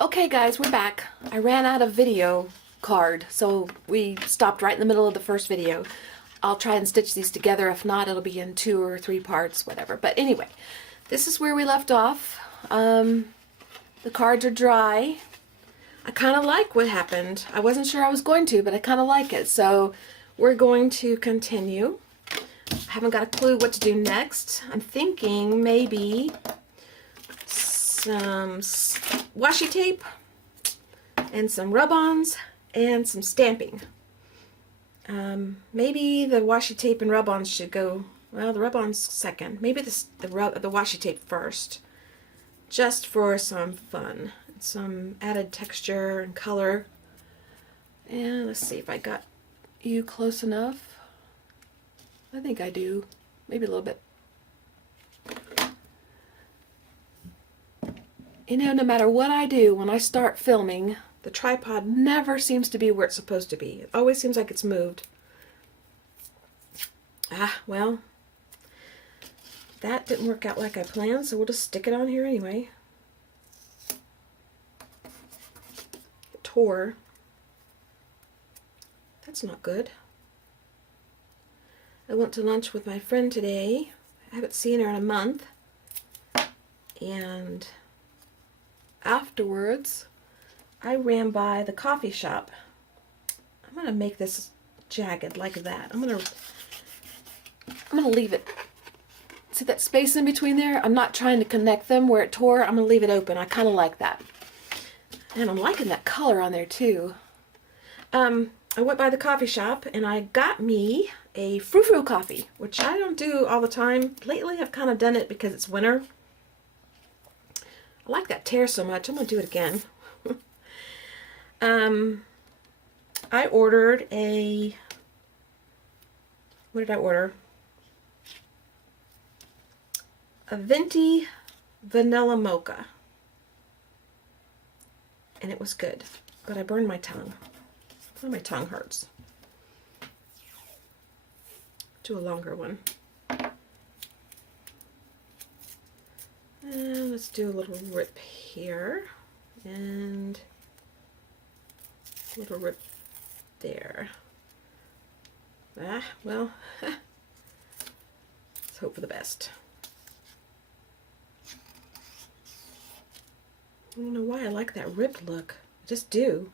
Okay guys, we're back. I ran out of video card, so we stopped right in the middle of the first video. I'll try and stitch these together. If not, it'll be in 2 or 3 parts, whatever. But anyway, this is where we left off. The cards are dry. I kind of like what happened. I wasn't sure I was going to, but I kind of like it. So we're going to continue. I haven't got a clue what to do next. I'm thinking maybe some washi tape and some rub-ons and some stamping. Maybe the washi tape and rub-ons should go, well, the rub-ons second. Maybe the washi tape first, just for some fun, some added texture and color. And let's see if I got you close enough. I think I do, maybe a little bit. You know, no matter what I do, when I start filming, the tripod never seems to be where it's supposed to be. It always seems like it's moved. Well, that didn't work out like I planned, so we'll just stick it on here anyway. It tore. That's not good. I went to lunch with my friend today. I haven't seen her in a month. And afterwards, I ran by the coffee shop. I'm going to make this jagged like that. I'm going to leave it. See that space in between there? I'm not trying to connect them where it tore. I'm going to leave it open. I kind of like that. And I'm liking that color on there too. I went by the coffee shop and I got me a frou-frou coffee, which I don't do all the time. Lately I've kind of done it because it's winter. I like that tear so much, I'm going to do it again. I ordered a, what did I order? A venti vanilla mocha. And it was good, but I burned my tongue. Oh, my tongue hurts. Do a longer one. And let's do a little rip here, and a little rip there. Well, let's hope for the best. I don't know why I like that ripped look. I just do.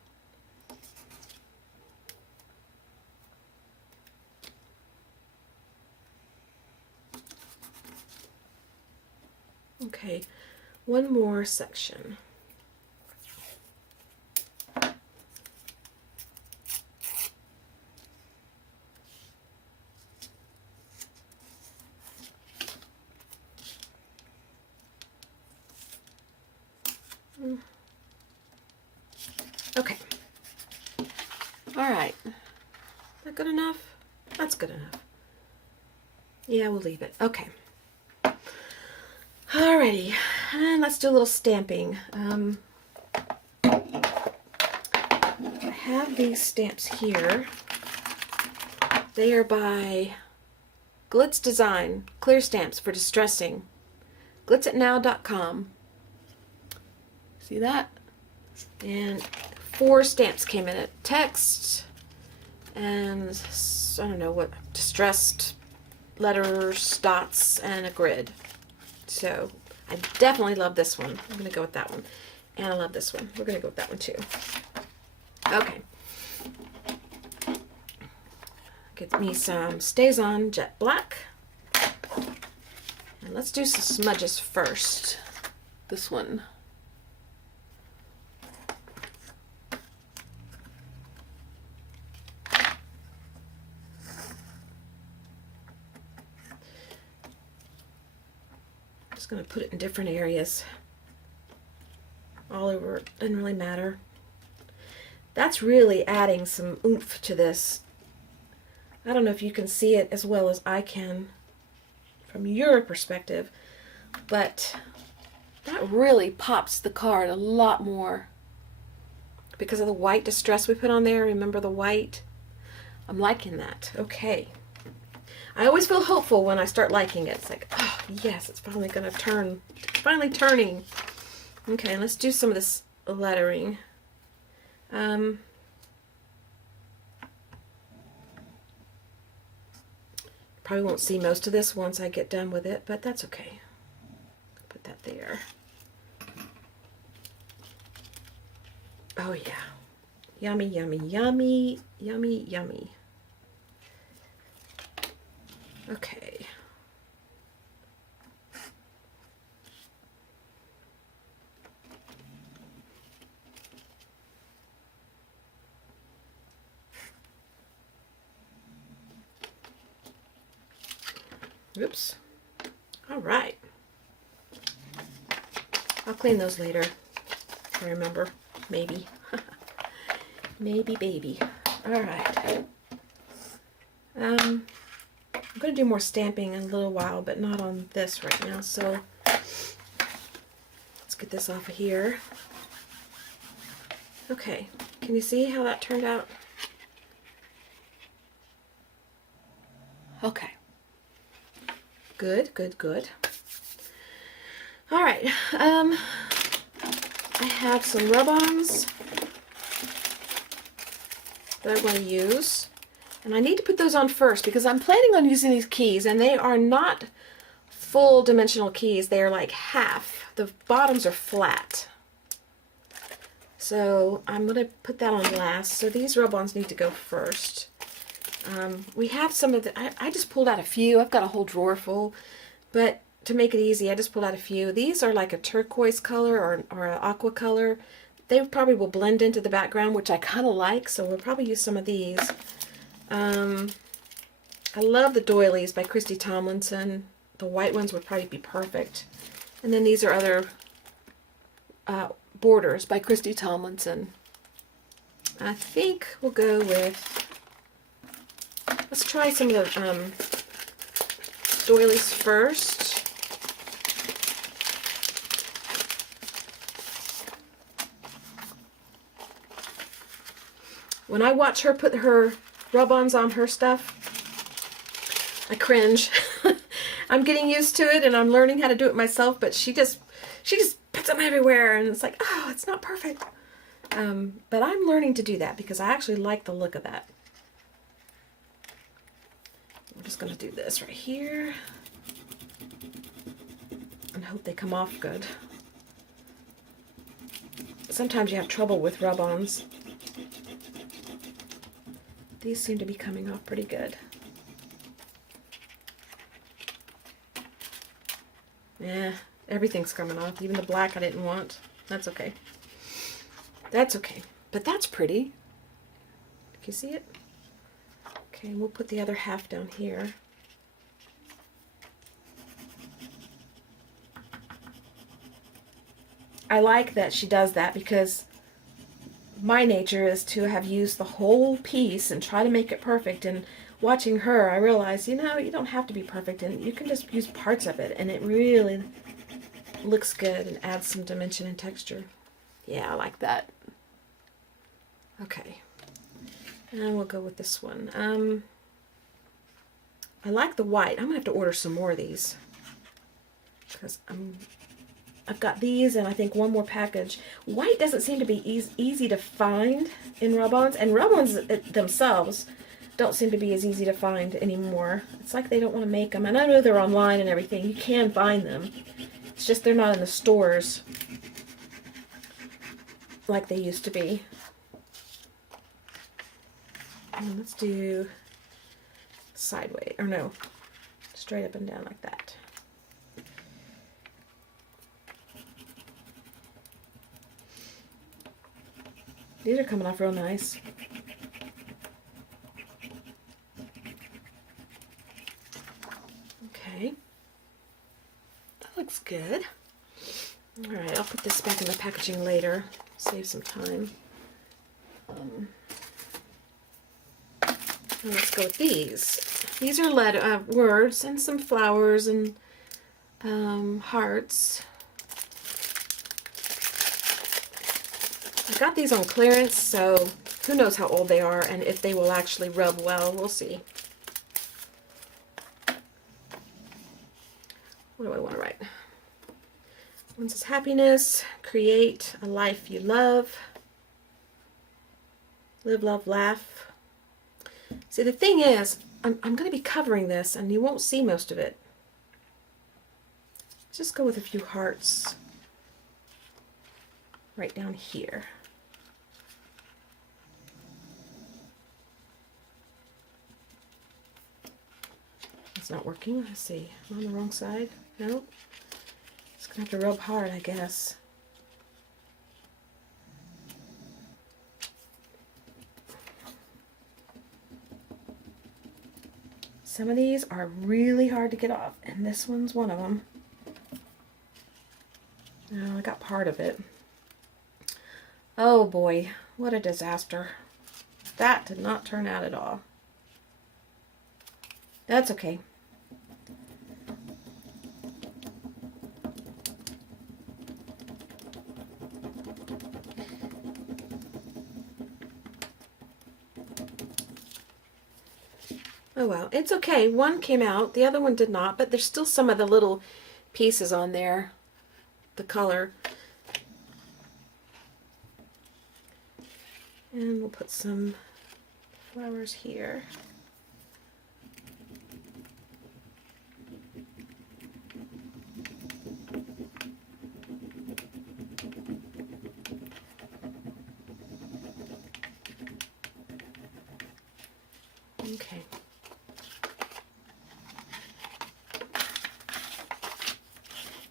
Okay, one more section. Okay. All right. Is that good enough? That's good enough. Yeah, we'll leave it. Okay. Alrighty, and let's do a little stamping. I have these stamps here. They are by Glitz Design, clear stamps for distressing. Glitzitnow.com. See that? And 4 stamps came in it. Text and I don't know what, distressed letters, dots, and a grid. So I definitely love this one. I'm going to go with that one. And I love this one. We're going to go with that one too. Okay. Get me some StazOn Jet Black. And let's do some smudges first. This one. Just going to put it in different areas all over. Doesn't really matter. That's really adding some oomph to this. I don't know if you can see it as well as I can from your perspective, but that really pops the card a lot more because of the white distress we put on there. Remember the white? I'm liking that. Okay. I always feel hopeful when I start liking it. It's like, oh, yes, it's finally going to turn. It's finally turning. Okay, let's do some of this lettering. Probably won't see most of this once I get done with it, but that's okay. Put that there. Oh yeah. Yummy, yummy, yummy, yummy, yummy. Okay. Oops. All right. I'll clean those later. I remember. Maybe. Maybe, baby. All right. I'm going to do more stamping in a little while, but not on this right now. So let's get this off of here. Okay. Can you see how that turned out? Okay. Good, good, good. All right. I have some rub-ons that I'm going to use. And I need to put those on first because I'm planning on using these keys, and they are not full dimensional keys. They are like half. The bottoms are flat. So I'm going to put that on last. So these rub-ons need to go first. We have some of the, I just pulled out a few. I've got a whole drawer full, but to make it easy, I just pulled out a few. These are like a turquoise color or an aqua color. They probably will blend into the background, which I kind of like, so we'll probably use some of these. I love the doilies by Christy Tomlinson. The white ones would probably be perfect. And then these are other borders by Christy Tomlinson. I think we'll go with, let's try some of the doilies first. When I watch her put her rub-ons on her stuff, I cringe. I'm getting used to it and I'm learning how to do it myself, but she just puts them everywhere and it's like, oh, it's not perfect. But I'm learning to do that because I actually like the look of that. I'm just going to do this right here and hope they come off good. Sometimes you have trouble with rub-ons. These seem to be coming off pretty good. Yeah, everything's coming off. Even the black I didn't want. That's okay. That's okay. But that's pretty. Can you see it? Okay, we'll put the other half down here. I like that she does that because my nature is to have used the whole piece and try to make it perfect, and watching her I realized, you know, you don't have to be perfect and you can just use parts of it and it really looks good and adds some dimension and texture. Yeah, I like that. Okay, and we'll go with this one. I like the white. I'm gonna have to order some more of these because I've got these and I think one more package. White doesn't seem to be easy to find in rub-ons, and rub-ons themselves don't seem to be as easy to find anymore. It's like they don't want to make them, and I know they're online and everything. You can find them. It's just they're not in the stores like they used to be. And let's do sideways, or no, straight up and down like that. These are coming off real nice. Okay. That looks good. Alright, I'll put this back in the packaging later. Save some time. Let's go with these. These are words and some flowers and hearts. I got these on clearance, so who knows how old they are and if they will actually rub well. We'll see. What do I want to write? One says happiness, create a life you love, live, love, laugh. See, the thing is, I'm going to be covering this and you won't see most of it. Just go with a few hearts right down here. It's not working. Let's see. I'm on the wrong side. No. Just going to have to rub hard, I guess. Some of these are really hard to get off, and this one's one of them. Oh, I got part of it. Oh boy, what a disaster. That did not turn out at all. That's okay. Oh well, it's okay. One came out, the other one did not, but there's still some of the little pieces on there, the color. And we'll put some flowers here. Okay.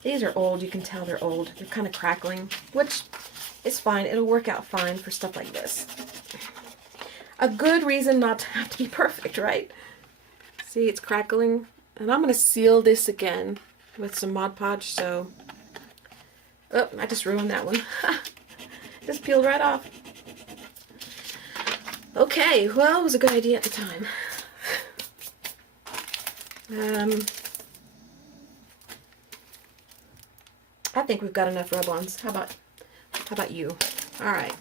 These are old, you can tell they're old. They're kind of crackling, which is fine. It'll work out fine for stuff like this. A good reason not to have to be perfect, right? See, it's crackling. And I'm going to seal this again with some Mod Podge, so... Oh, I just ruined that one. Just peeled right off. Okay, well, it was a good idea at the time. I think we've got enough rub-ons. How about you? All right.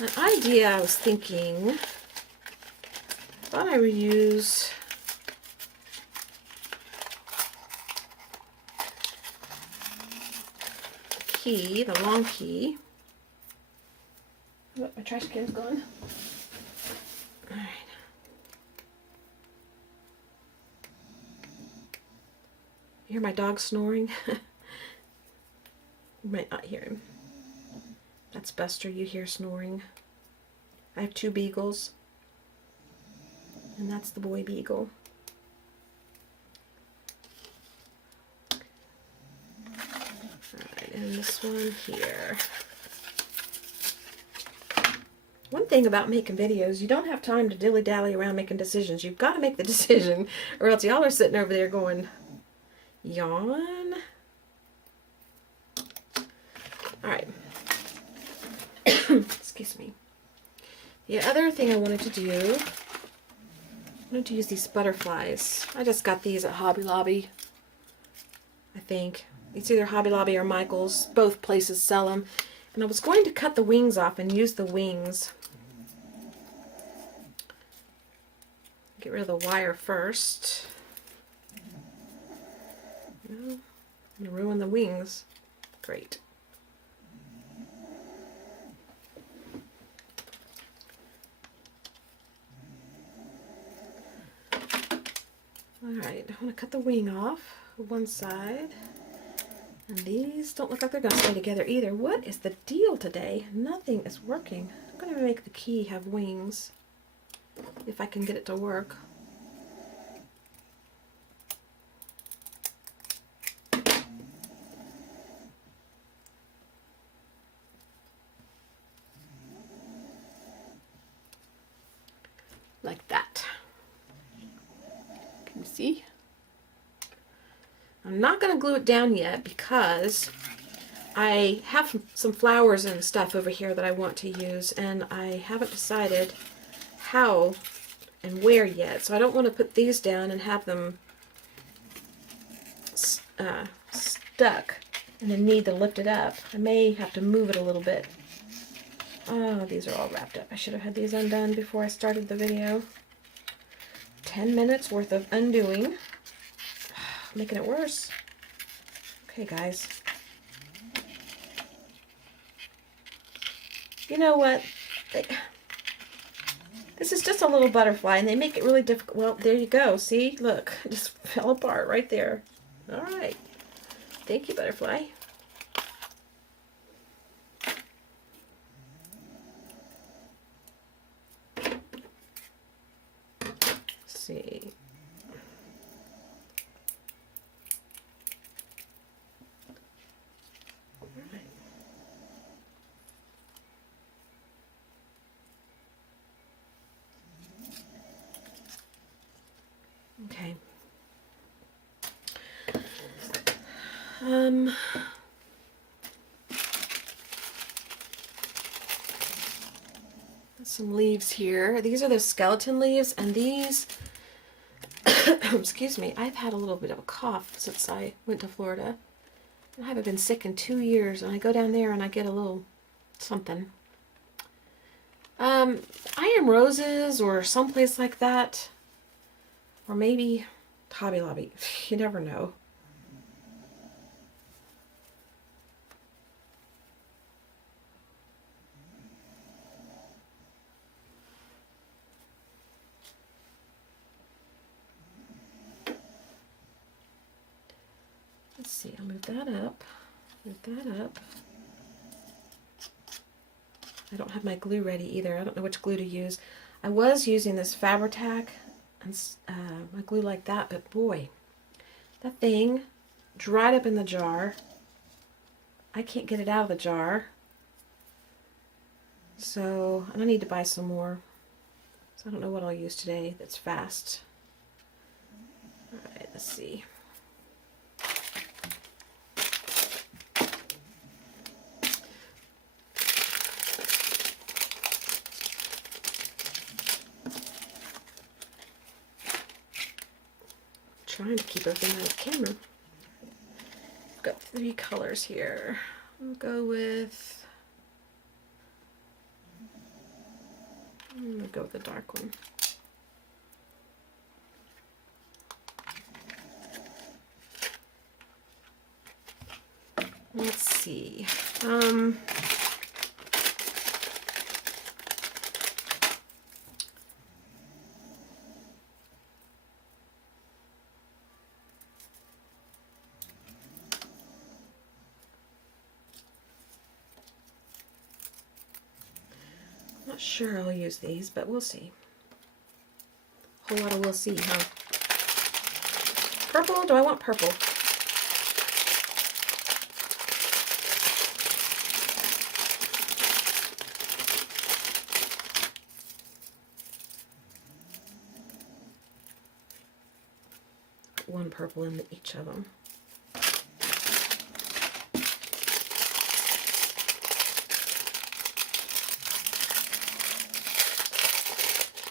An idea I was thinking, I thought I would use the key, the long key. Oh, my trash can's gone. All right. You hear my dog snoring? You might not hear him. That's Buster, you hear snoring. I have two beagles. And that's the boy beagle. Alright, and this one here. One thing about making videos, you don't have time to dilly-dally around making decisions. You've got to make the decision, or else y'all are sitting over there going, yawn. Alright. Excuse me. The other thing I wanted to do, I wanted to use these butterflies. I just got these at Hobby Lobby, I think. It's either Hobby Lobby or Michael's. Both places sell them. And I was going to cut the wings off and use the wings. Get rid of the wire first. No, I'm going to ruin the wings. Great. Alright, I want to cut the wing off one side. And these don't look like they're going to stay together either. What is the deal today? Nothing is working. I'm going to make the key have wings. If I can get it to work. Like that. Can you see? I'm not going to glue it down yet because I have some flowers and stuff over here that I want to use, and I haven't decided how and where yet. So I don't want to put these down and have them stuck and then need to lift it up. I may have to move it a little bit. Oh, these are all wrapped up. I should have had these undone before I started the video. 10 minutes worth of undoing. Making it worse. Okay, guys. You know what? This is just a little butterfly, and they make it really difficult. Well, there you go. See? Look. It just fell apart right there. All right. Thank you, butterfly. Let's see. Okay. Some leaves here. These are the skeleton leaves, and these, excuse me, I've had a little bit of a cough since I went to Florida. I haven't been sick in 2 years, and I go down there and I get a little something. I Am Roses or someplace like that, or maybe Hobby Lobby. You never know. Let's see, I'll move that up. Move that up. I don't have my glue ready either. I don't know which glue to use. I was using this Fabri-Tac and my glue like that, but boy, that thing dried up in the jar. I can't get it out of the jar. So, and I need to buy some more. So I don't know what I'll use today that's fast. Alright, let's see. Trying to keep everything out of the camera. I've got 3 colors here. I'll go with the dark one. Let's see. Not sure I'll use these, but we'll see. Whole lot of we'll see, huh? Purple? Do I want purple? One purple in each of them.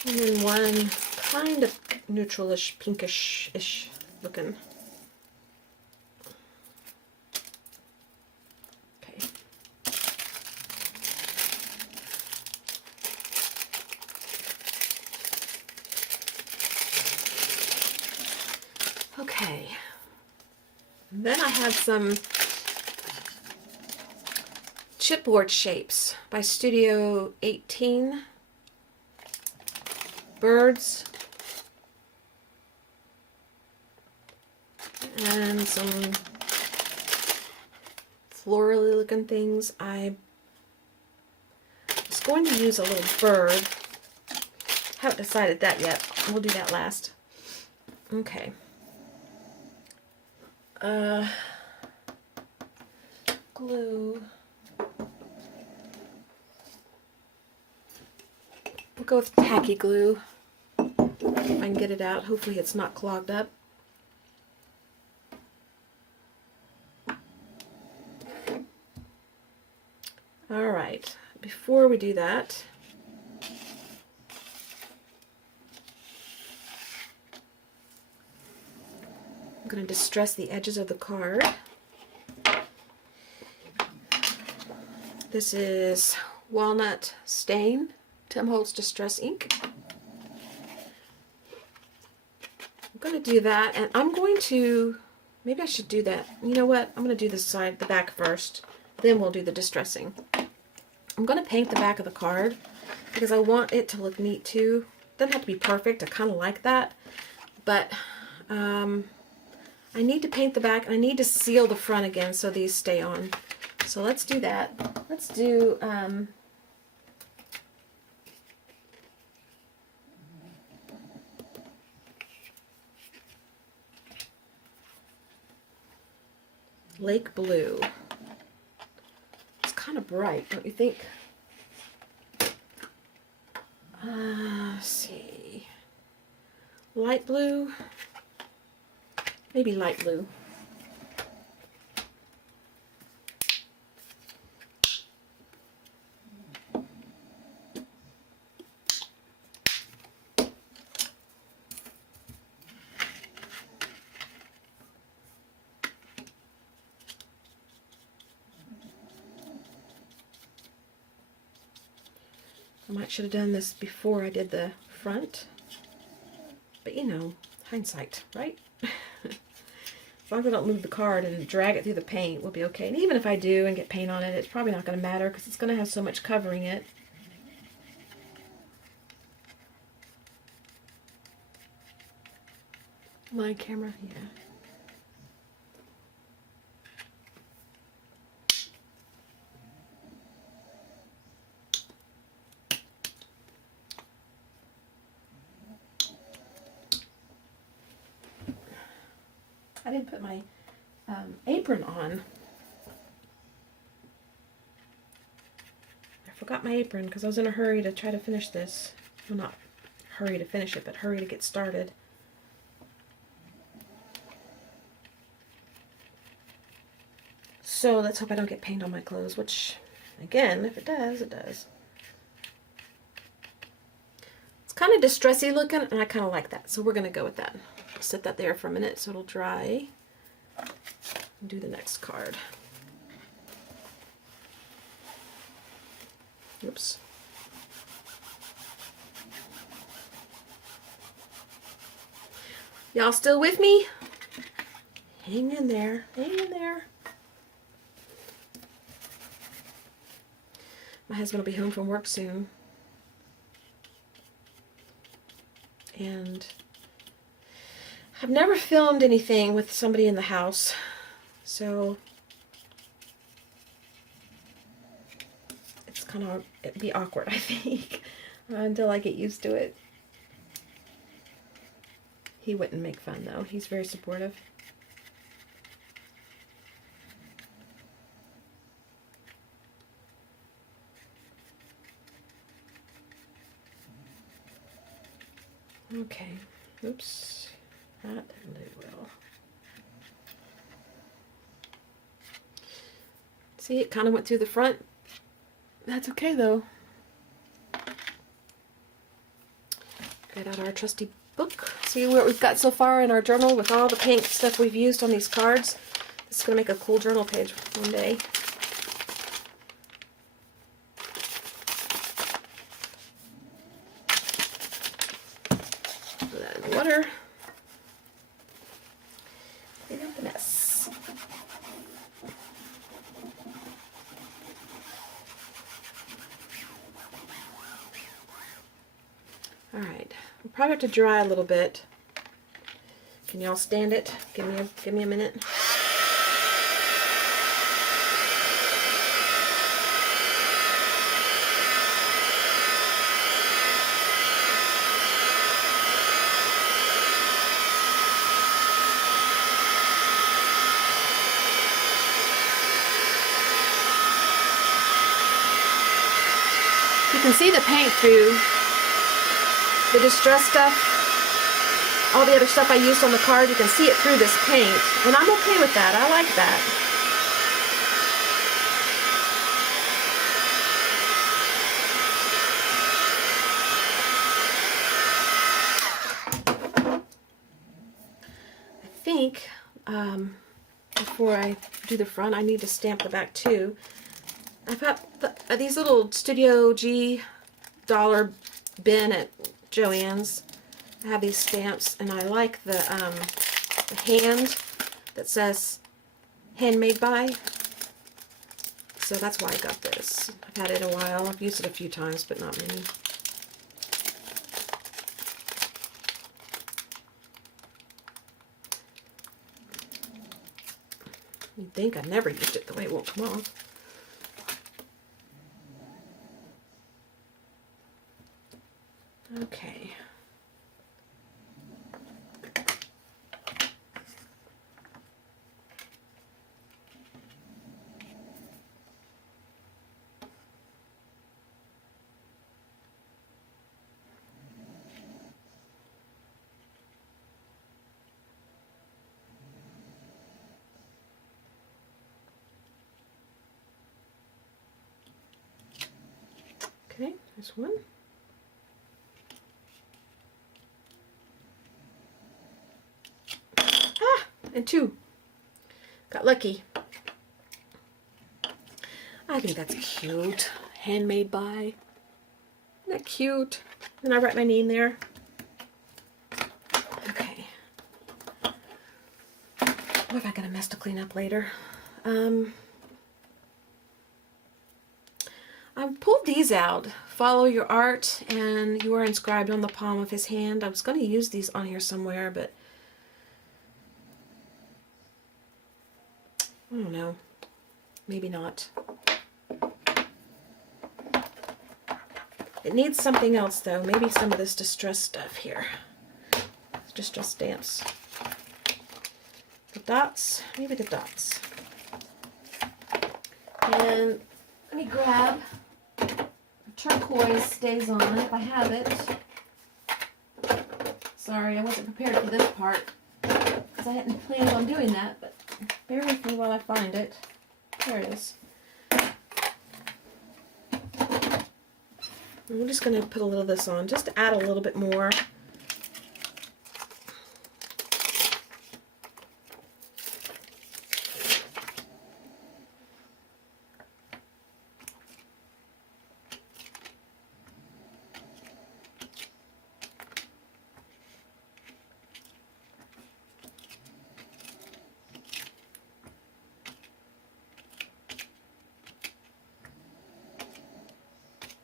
And then one kind of neutralish, pinkish-ish looking. Okay. Okay. And then I have some chipboard shapes by Studio 18. Birds and some florally looking things. I was going to use a little bird. Haven't decided that yet. We'll do that last. Okay. Glue. We'll go with tacky glue. If I can get it out. Hopefully it's not clogged up. Alright, before we do that, I'm going to distress the edges of the card. This is Walnut Stain, Tim Holtz Distress Ink. I'm going to do that, and I'm going to Maybe I should do that. You know what? I'm going to do the back first. Then we'll do the distressing. I'm going to paint the back of the card because I want it to look neat too. Doesn't have to be perfect. I kind of like that. But I need to paint the back and I need to seal the front again so these stay on. So let's do that. Let's do Lake Blue. It's kind of bright, don't you think? Let's see. Light blue. Maybe light blue. I might should have done this before I did the front, but you know, hindsight, right? As long as I don't move the card and drag it through the paint, we'll be okay. And even if I do and get paint on it, it's probably not going to matter because it's going to have so much covering it. My camera, yeah. I didn't put my apron on. I forgot my apron because I was in a hurry to try to finish this. Well, not hurry to finish it, but hurry to get started. So let's hope I don't get paint on my clothes, which, again, if it does, it does. It's kind of distressy looking, and I kind of like that, so we're going to go with that. Set that there for a minute so it'll dry. And do the next card. Oops. Y'all still with me? Hang in there. Hang in there. My husband will be home from work soon. And I've never filmed anything with somebody in the house, so it's it'd be awkward, I think, until I get used to it. He wouldn't make fun, though. He's very supportive. Okay. Oops. That didn't do well. See, it kind of went through the front. That's okay, though. Get out our trusty book. See what we've got so far in our journal with all the paint stuff we've used on these cards. This is going to make a cool journal page one day. Put that in the water. Clean up the mess. Alright, we'll probably have to dry a little bit. Can y'all stand it? Give me a minute. You can see the paint through the distress stuff. All the other stuff I used on the card, you can see it through this paint. And I'm okay with that. I like that. I think before I do the front, I need to stamp the back too. I've got these little Studio G dollar bin at Joann's. I have these stamps, and I like the hand that says handmade by. So that's why I got this. I've had it a while. I've used it a few times, but not many. You'd think I never used it the way it won't come off. Okay. Okay, there's one. Ah, and two. Got lucky. I think that's cute. Handmade by. Isn't that cute? And I write my name there. Okay. What have I got a mess to clean up later? I pulled these out. Follow your art, and you are inscribed on the palm of his hand. I was going to use these on here somewhere, but I don't know. Maybe not. It needs something else, though. Maybe some of this distress stuff here. Distress stamps. The dots. Maybe the dots. And let me grab turquoise stays on if I have it. Sorry, I wasn't prepared for this part because I hadn't planned on doing that, but bear with me while I find it. There it is. I'm just going to put a little of this on just to add a little bit more.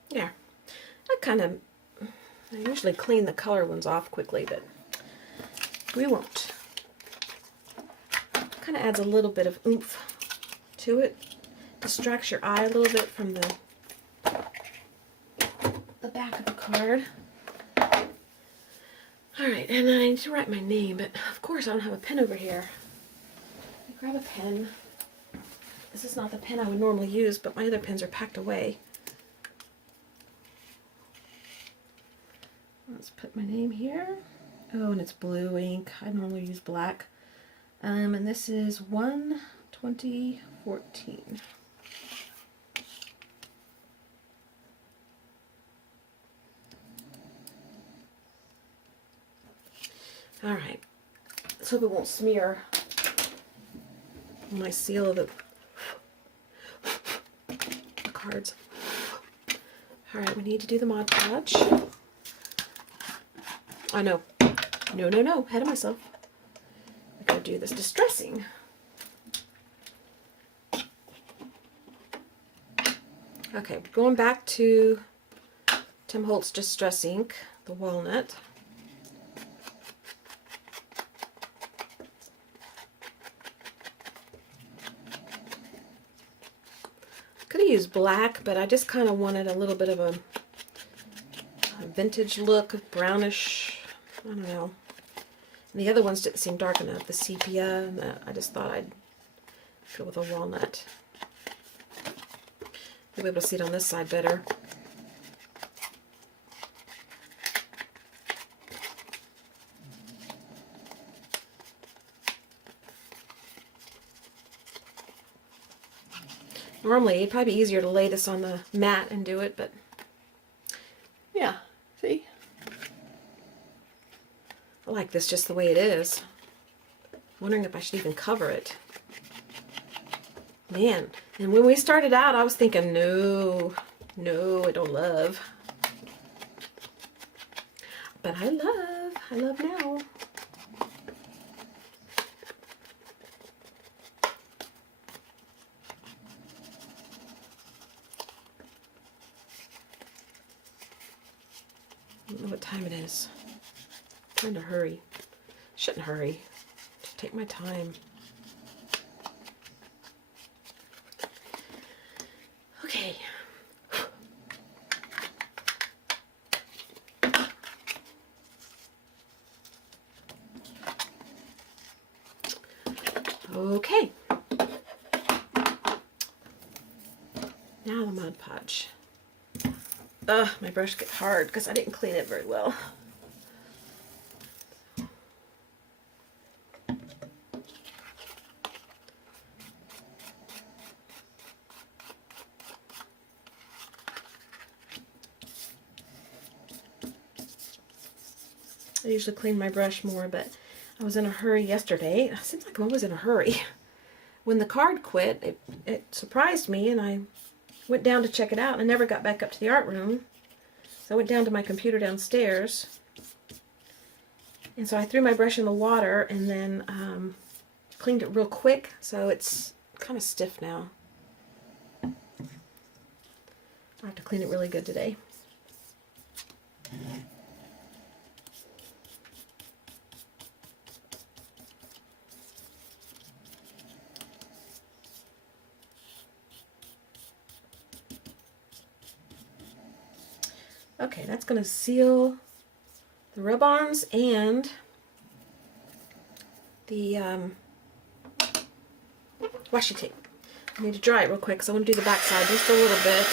Yeah, I usually clean the color ones off quickly, but we won't. Kind of adds a little bit of oomph to it. Distracts your eye a little bit from the back of the card. Alright, and I need to write my name, but of course I don't have a pen over here. Grab a pen. This is not the pen I would normally use, but my other pens are packed away. Let's put my name here. Oh, and it's blue ink. I normally use black. And this is 1/2014. All right. Let's hope it won't smear my seal of the cards. All right, we need to do the Mod Podge. Oh, no. No. Ahead of myself. I gotta do this distressing. Okay, going back to Tim Holtz Distress Ink, the walnut. Could have used black, but I just kind of wanted a little bit of a vintage look, brownish, I don't know. And the other ones didn't seem dark enough, the sepia, and I just thought I'd go with a walnut. You'll be able to see it on this side better. Normally, it'd probably be easier to lay this on the mat and do it, but yeah, see? I like this just the way it is. I'm wondering if I should even cover it. Man, and when we started out, I was thinking, no, I don't love. But I love now. I don't know what time it is. I'm trying to hurry. Shouldn't hurry. Just take my time. Okay. Okay. Now the Mod Podge. Ugh, my brush gets hard because I didn't clean it very well. I usually clean my brush more, but I was in a hurry yesterday. It seems like I'm always in a hurry. When the card quit, it surprised me, and I went down to check it out. I never got back up to the art room. So I went down to my computer downstairs. And so I threw my brush in the water and then cleaned it real quick. So it's kind of stiff now. I'll have to clean it really good today. Okay, that's going to seal the rub-ons and the washi tape. I need to dry it real quick because I want to do the back side just a little bit.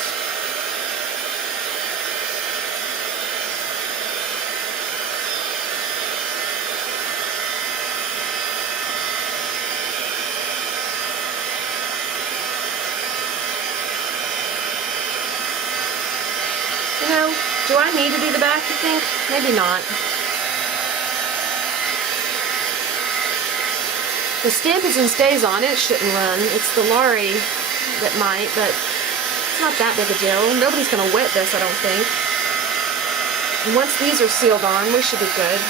You know, do I need to do the back, you think? Maybe not. The Stampin' and Stays on, it shouldn't run. It's the Lari that might, but it's not that big a deal. Nobody's going to wet this, I don't think. And once these are sealed on, we should be good.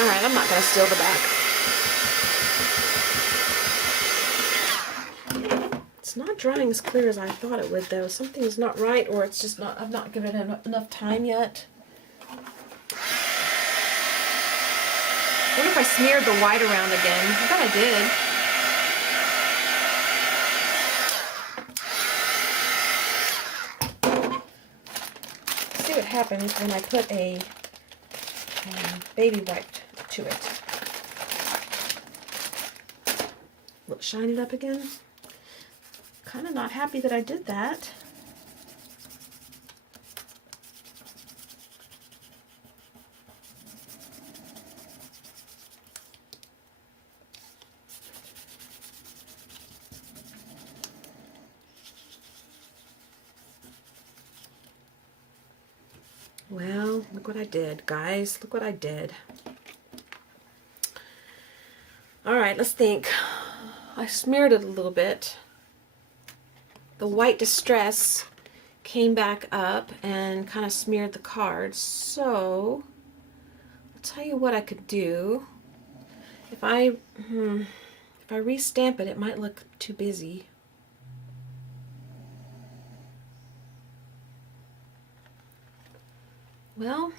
Alright, I'm not going to seal the back. It's not drying as clear as I thought it would, though. Something's not right, or it's just not, I've not given it enough time yet. I wonder if I smeared the white around again. I thought I did. Let's see what happens when I put a baby wipe to it. Will it shine it up again? Kind of not happy that I did that. Well, look what I did, guys. Look what I did. All right, let's think. I smeared it a little bit. The white distress came back up and kind of smeared the card. So I'll tell you what I could do. If I restamp it, it might look too busy. Well,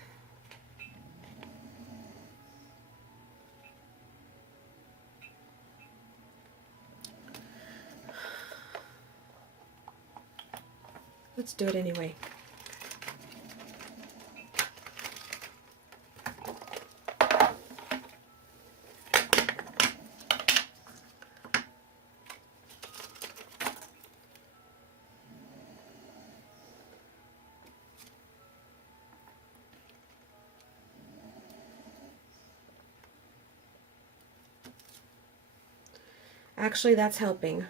let's do it anyway. Actually, that's helping.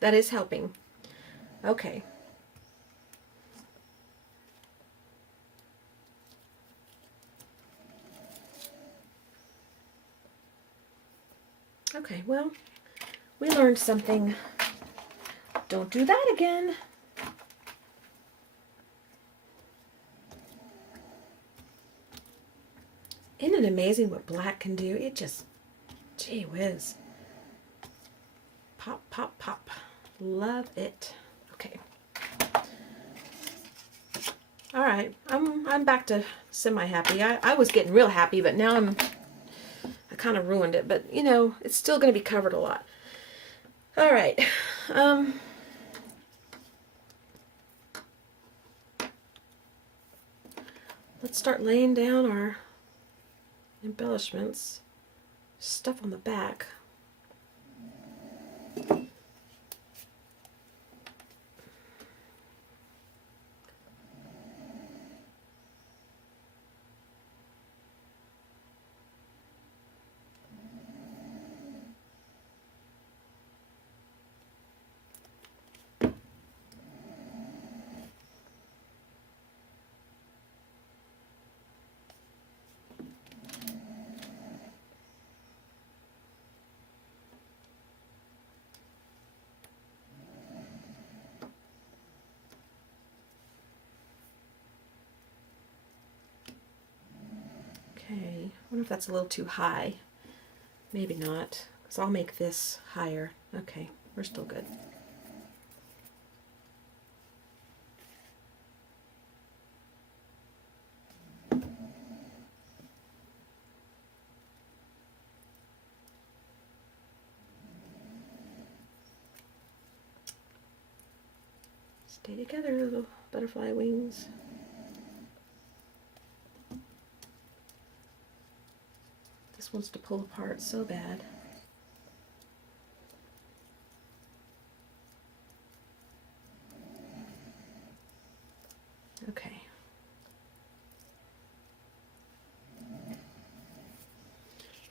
That is helping. Okay. Okay, well, we learned something. Don't do that again. Isn't it amazing what black can do? It just, gee whiz. Pop, pop, pop. Love it. Okay. All right, I'm back to semi-happy. I was getting real happy, but now I kind of ruined it. But you know, it's still going to be covered a lot. All right. Let's start laying down our embellishments, stuff on the back. Okay, I wonder if that's a little too high. Maybe not, because I'll make this higher. Okay, we're still good. Stay together, little butterfly wings. This wants to pull apart so bad. Okay.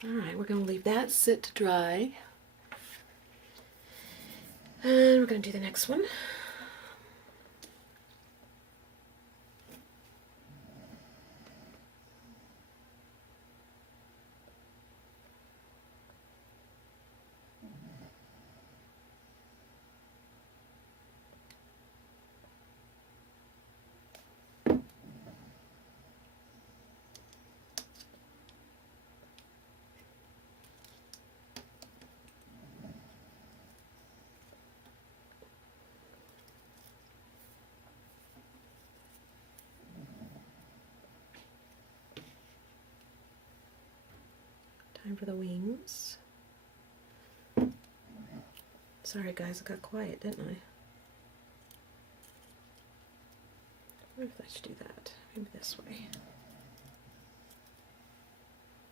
All right, we're going to leave that sit to dry. And we're going to do the next one. Time for the wings. Sorry guys, I got quiet, didn't I? I wonder if I should do that. Maybe this way.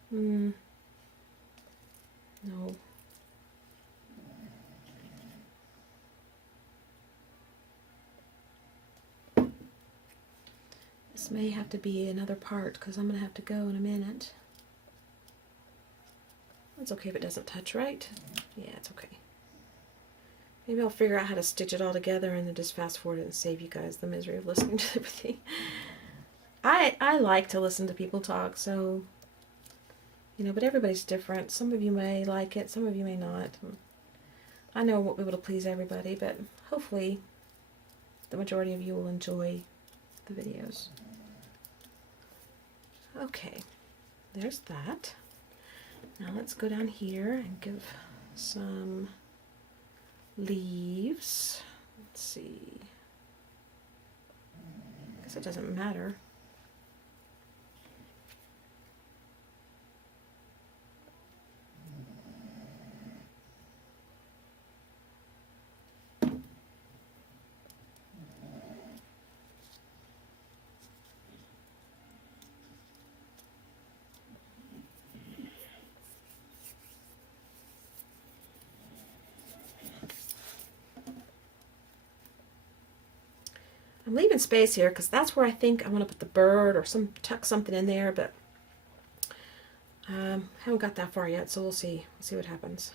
No. This may have to be another part because I'm going to have to go in a minute. It's okay if it doesn't touch right. Yeah, it's okay. Maybe I'll figure out how to stitch it all together and then just fast forward it and save you guys the misery of listening to everything. I like to listen to people talk, so, you know, but everybody's different. Some of you may like it, some of you may not. I know I won't be able to please everybody, but hopefully the majority of you will enjoy the videos. Okay, there's that. Now let's go down here and give some leaves. Let's see. I guess it doesn't matter. I'm leaving space here because that's where I think I want to put the bird or tuck something in there, but haven't got that far yet, so we'll see. We'll see what happens.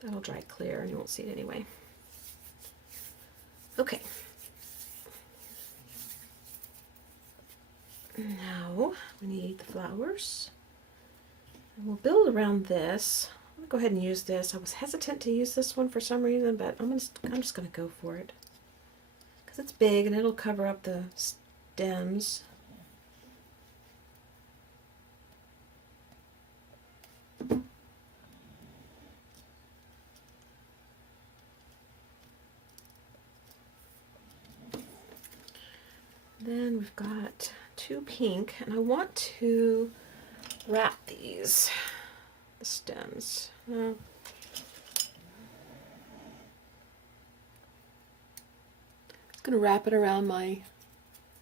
That'll dry clear and you won't see it anyway. Okay. Now we need the flowers. And we'll build around this. I'm gonna go ahead and use this. I was hesitant to use this one for some reason, but I'm just gonna go for it because it's big and it'll cover up the stems. Then we've got 2 pink, and I want to wrap these, the stems. Just gonna wrap it around my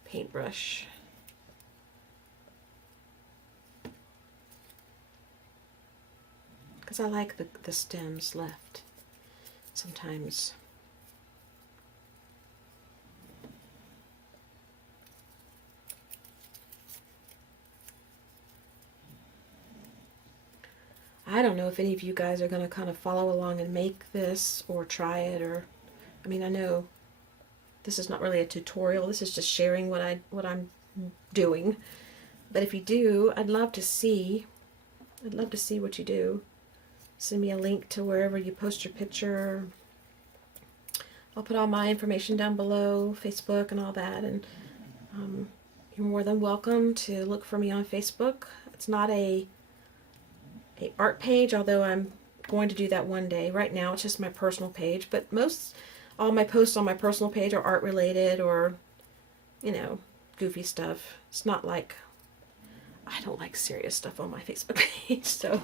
paintbrush. Because I like the stems left sometimes. I don't know if any of you guys are going to kind of follow along and make this or try it, or I mean, I know this is not really a tutorial. This is just sharing what I'm doing. But if you do, I'd love to see what you do. Send me a link to wherever you post your picture. I'll put all my information down below, Facebook and all that, and you're more than welcome to look for me on Facebook. It's not a art page, although I'm going to do that one day. Right now it's just my personal page, but all my posts on my personal page are art related or, you know, goofy stuff. It's not like, I don't like serious stuff on my Facebook page, so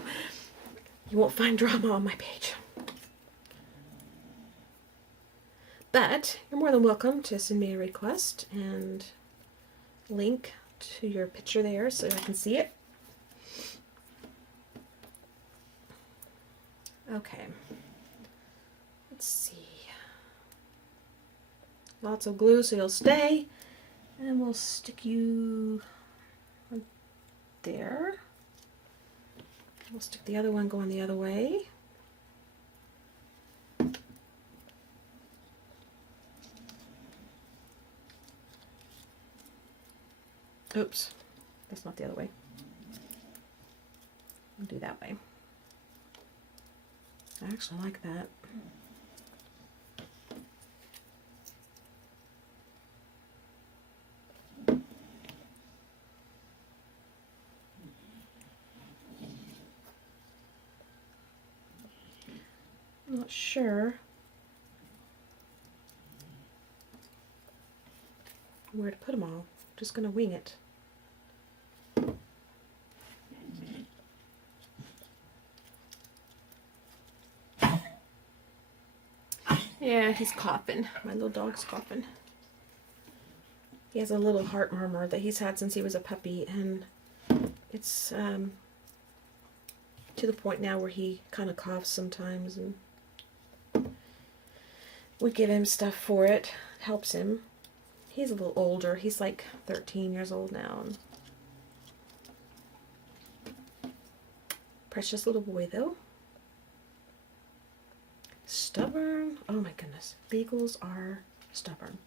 you won't find drama on my page. But you're more than welcome to send me a request and link to your picture there so I can see it. Okay, let's see. Lots of glue so you'll stay, and we'll stick you there. We'll stick the other one going the other way. Oops, that's not the other way. I'll do that way. I actually like that. I'm not sure where to put them all. Just gonna wing it. Yeah, he's coughing. My little dog's coughing. He has a little heart murmur that he's had since he was a puppy, and it's to the point now where he kind of coughs sometimes, and we give him stuff for it. It helps him. He's a little older. He's like 13 years old now. Precious little boy, though. Stubborn. Oh my goodness. Beagles are stubborn.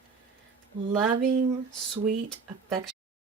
Loving, sweet, affectionate.